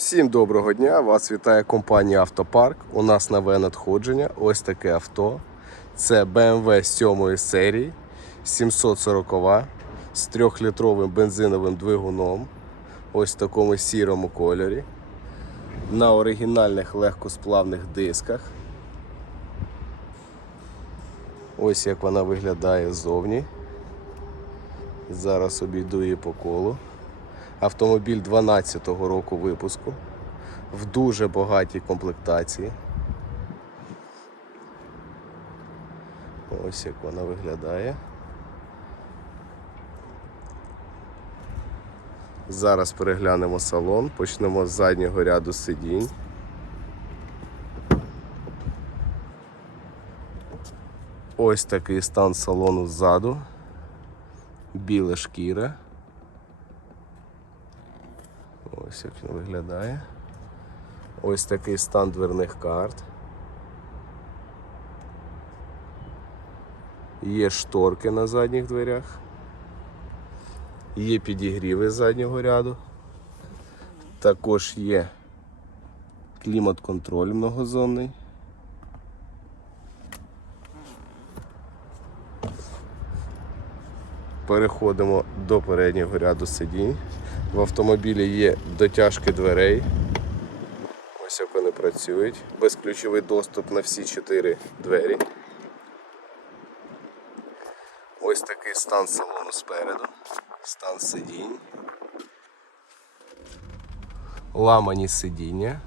Всім доброго дня! Вас вітає компанія Автопарк. У нас нове надходження. Ось таке авто. Це BMW 7 серії 740 з 3-літровим бензиновим двигуном. Ось в такому сірому кольорі. На оригінальних легкосплавних дисках. Ось як вона виглядає ззовні. Зараз обійду її по колу. Автомобіль 12-го року випуску в дуже багатій комплектації. Ось як вона виглядає. Зараз переглянемо салон, почнемо з заднього ряду сидінь. Ось такий стан салону ззаду. Біла шкіра. Ось як він виглядає. Ось такий стан дверних карт. Є шторки на задніх дверях. Є підігріви заднього ряду. Також є клімат-контроль многозонний. Переходимо до переднього ряду сидінь. В автомобілі є дотяжки дверей. Ось як вони працюють. Безключовий доступ на всі чотири двері. Ось такий стан салону спереду. Стан сидінь. Ламані сидіння.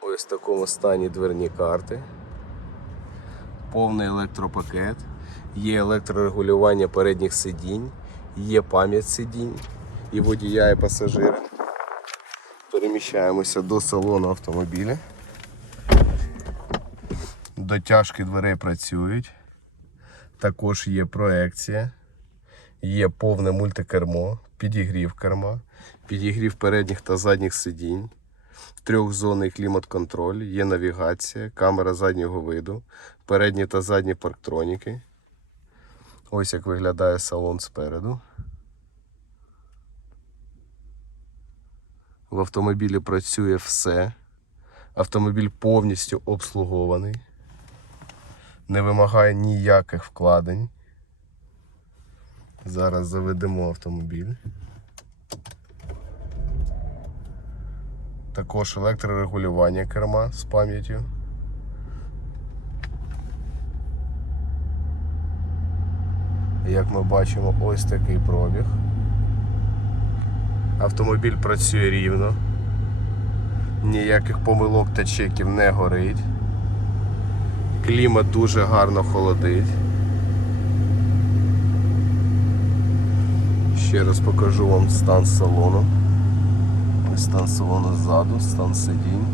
Ось в такому стані дверні карти повний електропакет, є електрорегулювання передніх сидінь, є пам'ять сидінь і водія, і пасажира. Переміщаємося до салону автомобіля. Дотяжки дверей працюють. Також є проекція, є повне мультикермо, підігрів керма, підігрів передніх та задніх сидінь. Трьохзонний клімат-контроль, є навігація, камера заднього виду, передні та задні парктроніки. Ось як виглядає салон спереду. В автомобілі працює все. Автомобіль повністю обслугований, не вимагає ніяких вкладень. Зараз заведемо автомобіль. Також електрорегулювання керма з пам'яттю. Як ми бачимо, ось такий пробіг. Автомобіль працює рівно, ніяких помилок та чеків не горить. Клімат дуже гарно холодить. Ще раз покажу вам стан салону. Стан салону ззаду, стан сидінь.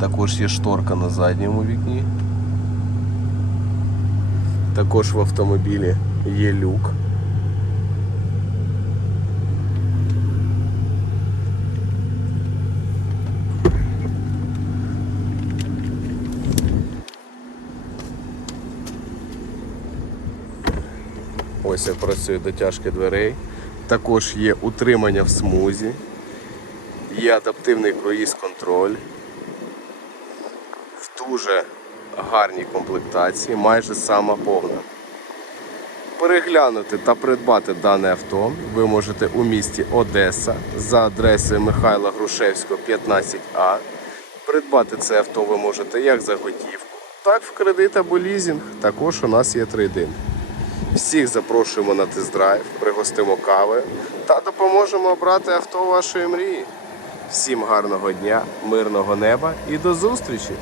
Також є шторка на задньому вікні. Також в автомобілі є люк. Ось як працює дотяжки дверей. Також є утримання в смузі. Є адаптивний круїз контроль. В дуже гарній комплектації, майже сама повна. Переглянути та придбати дане авто ви можете у місті Одеса за адресою Михайла Грушевського 15А. Придбати це авто ви можете як за готівку, так в кредит або лізинг. Також у нас є трейдинг. Всіх запрошуємо на тест-драйв, пригостимо кави та допоможемо обрати авто вашої мрії. Всім гарного дня, мирного неба і до зустрічі!